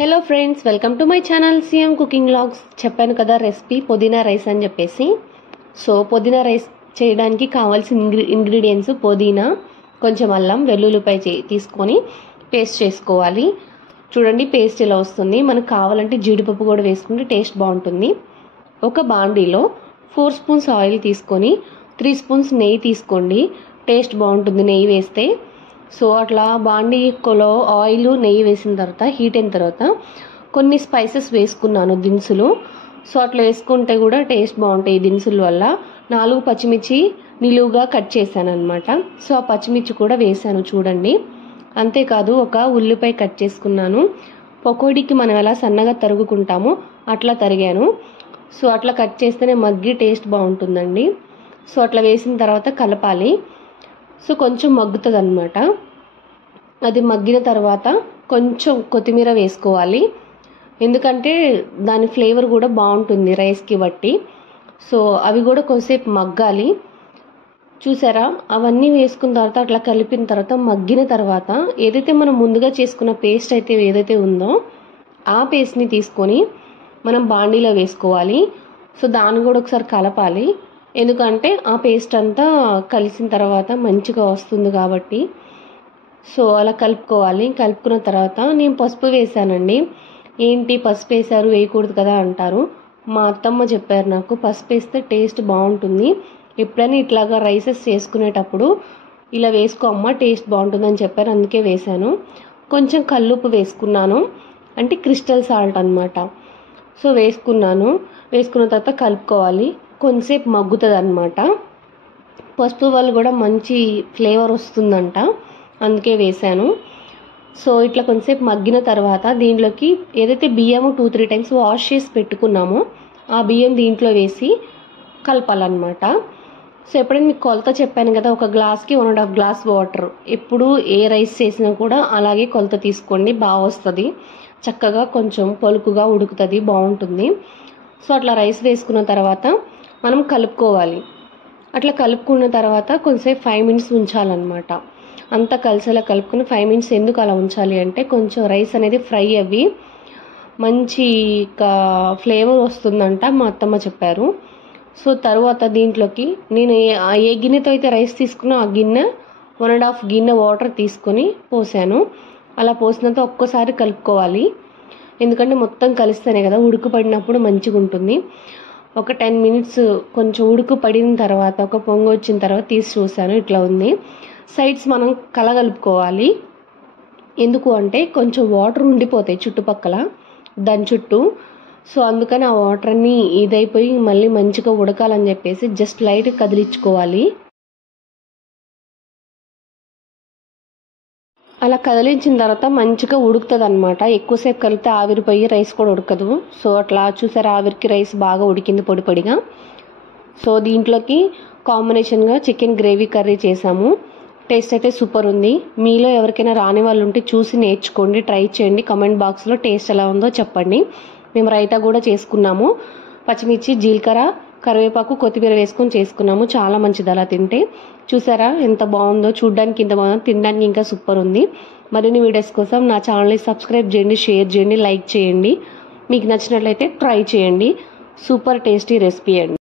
Hello friends, welcome to my channel CM cooking vlogs. చెప్పాను కదా recipe పుదీనా rice అని చెప్పేసి. సో పుదీనా రైస్ చేయడానికి కావాల్సిన ఇంగ్రీడియంట్స్ పుదీనా, కొంచెం అల్లం, వెల్లుల్లిపాయ తీసుకొని పేస్ట్ చేసుకోవాలి. చూడండి పేస్ట్ ఇలా వస్తుంది. మనకు కావాలంటే జీడిపప్పు కూడా వేసుకుంటే టేస్ట్ బాగుంటుంది. ఒక బాండీలో 4 స్పూన్స్ ఆయిల్ తీసుకొని 3 స్పూన్స్ నెయ్యి తీసుకోండి. టేస్ట్ బాగుంటుంది నెయ్యి వేస్తే. సో అట్లా బాండీలో ఆయిల్ నెయ్యి వేసిన తర్వాత హీట్ అయిన తర్వాత కొన్ని స్పైసెస్ వేసుకున్నాను, దినుసులు. సో అట్లా వేసుకుంటే కూడా టేస్ట్ బాగుంటాయి దినుసుల వల్ల. 4 పచ్చిమిర్చి నిలువుగా కట్ చేశాను అనమాట. సో ఆ పచ్చిమిర్చి కూడా వేసాను చూడండి. అంతేకాదు ఒక ఉల్లిపాయ కట్ చేసుకున్నాను. పకోడీకి మనం ఎలా సన్నగా తరుగుకుంటామో అట్లా తరిగాను. సో అట్లా కట్ చేస్తేనే మగ్గి టేస్ట్ బాగుంటుందండి. సో అట్లా వేసిన తర్వాత కలపాలి. సో కొంచెం మగ్గుతుంది అనమాట. అది మగ్గిన తర్వాత కొంచెం కొత్తిమీర వేసుకోవాలి, ఎందుకంటే దాని ఫ్లేవర్ కూడా బాగుంటుంది రైస్కి బట్టి. సో అవి కూడా కొంచెంసేపు మగ్గాలి. చూసారా, అవన్నీ వేసుకున్న తర్వాత అట్లా కలిపిన తర్వాత మగ్గిన తర్వాత ఏదైతే మనం ముందుగా చేసుకున్న పేస్ట్ అయితే ఏదైతే ఉందో ఆ పేస్ట్ని తీసుకొని మనం బాండీలో వేసుకోవాలి. సో దాన్ని కూడా ఒకసారి కలపాలి, ఎందుకంటే ఆ పేస్ట్ అంతా కలిసిన తర్వాత మంచిగా వస్తుంది కాబట్టి. సో అలా కలుపుకోవాలి. కలుపుకున్న తర్వాత నేను పసుపు వేసానండి. ఏంటి పసుపు వేసారు, వేయకూడదు కదా అంటారు. మా అత్తమ్మ చెప్పారు నాకు పసుపు వేస్తే టేస్ట్ బాగుంటుంది, ఎప్పుడైనా ఇట్లాగా రైసెస్ చేసుకునేటప్పుడు ఇలా వేసుకో అమ్మ టేస్ట్ బాగుంటుందని చెప్పారు, అందుకే వేసాను. కొంచెం కల్లుప్పు వేసుకున్నాను, అంటే క్రిస్టల్ సాల్ట్ అనమాట. సో వేసుకున్నాను. వేసుకున్న తర్వాత కలుపుకోవాలి. కొంచెంసేపు మగ్గుతుంది అనమాట. పసుపు వల్ల కూడా మంచి ఫ్లేవర్ వస్తుందంట, అందుకే వేసాను. సో ఇట్లా కొంచెంసేపు మగ్గిన తర్వాత దీంట్లోకి ఏదైతే బియ్యము 2-3 టైమ్స్ వాష్ చేసి పెట్టుకున్నామో ఆ బియ్యం దీంట్లో వేసి కలపాలన్నమాట. సో ఎప్పుడైనా మీకు కొలత చెప్పాను కదా, ఒక గ్లాస్కి 1.5 గ్లాస్ వాటర్. ఎప్పుడు ఏ రైస్ చేసినా కూడా అలాగే కొలత తీసుకోండి, బాగా వస్తుంది. చక్కగా కొంచెం పలుకుగా ఉడుకుతుంది, బాగుంటుంది. సో అట్లా రైస్ వేసుకున్న తర్వాత మనం కలుపుకోవాలి. అట్లా కలుపుకున్న తర్వాత కొంచెంసేపు 5 మినిట్స్ ఉంచాలన్నమాట. అంతా కలిసేలా కలుపుకుని 5 మినిట్స్ ఎందుకు అలా ఉంచాలి అంటే కొంచెం రైస్ అనేది ఫ్రై అవ్వి మంచి ఫ్లేవర్ వస్తుందంట, మా అత్తమ్మ చెప్పారు. సో తర్వాత దీంట్లోకి నేను ఏ గిన్నెతో అయితే రైస్ తీసుకున్నా ఆ గిన్నె 1.5 గిన్నె వాటర్ తీసుకొని పోసాను. అలా పోసినంత ఒక్కసారి కలుపుకోవాలి, ఎందుకంటే మొత్తం కలిస్తేనే కదా ఉడుకు పడినప్పుడు మంచిగా ఉంటుంది. ఒక 10 మినిట్స్ కొంచెం ఉడుకు పడిన తర్వాత ఒక పొంగు వచ్చిన తర్వాత తీసి చూశాను, ఇట్లా ఉంది. సైడ్స్ మనం కలగలుపుకోవాలి. ఎందుకు అంటే కొంచెం వాటర్ ఉండిపోతాయి చుట్టుపక్కల దాని చుట్టూ. సో అందుకని ఆ వాటర్ అన్ని ఇదైపోయి మళ్ళీ మంచిగా ఉడకాలని చెప్పేసి జస్ట్ లైట్ కదిలించుకోవాలి. అలా కదిలించిన తర్వాత మంచిగా ఉడుకుతుంది అనమాట. ఎక్కువసేపు కలిపితే ఆవిరిపోయి రైస్ కూడా ఉడకదు. సో అట్లా చూసారా, ఆవిరికి రైస్ బాగా ఉడికింది పొడి పొడిగా. సో దీంట్లోకి కాంబినేషన్గా చికెన్ గ్రేవీ కర్రీ చేసాము. టేస్ట్ అయితే సూపర్ ఉంది. మీలో ఎవరికైనా రాని వాళ్ళు ఉంటే చూసి నేర్చుకోండి, ట్రై చేయండి. కామెంట్ బాక్స్లో టేస్ట్ ఎలా ఉందో చెప్పండి. మేము రైతా కూడా చేసుకున్నాము. పచ్చిమిర్చి, జీలకర్ర, కరివేపాకు, కొత్తిమీర వేసుకొని చేసుకున్నాము. చాలా మంచిది అలా తింటే. చూసారా ఎంత బాగుందో, చూడ్డానికి ఇంత బాగుందో, తినడానికి ఇంకా సూపర్ ఉంది. మరిన్ని వీడియోస్ కోసం నా ఛానల్ని సబ్స్క్రైబ్ చేయండి, షేర్ చేయండి, లైక్ చేయండి. మీకు నచ్చినట్లయితే ట్రై చేయండి. సూపర్ టేస్టీ రెసిపీ అండి.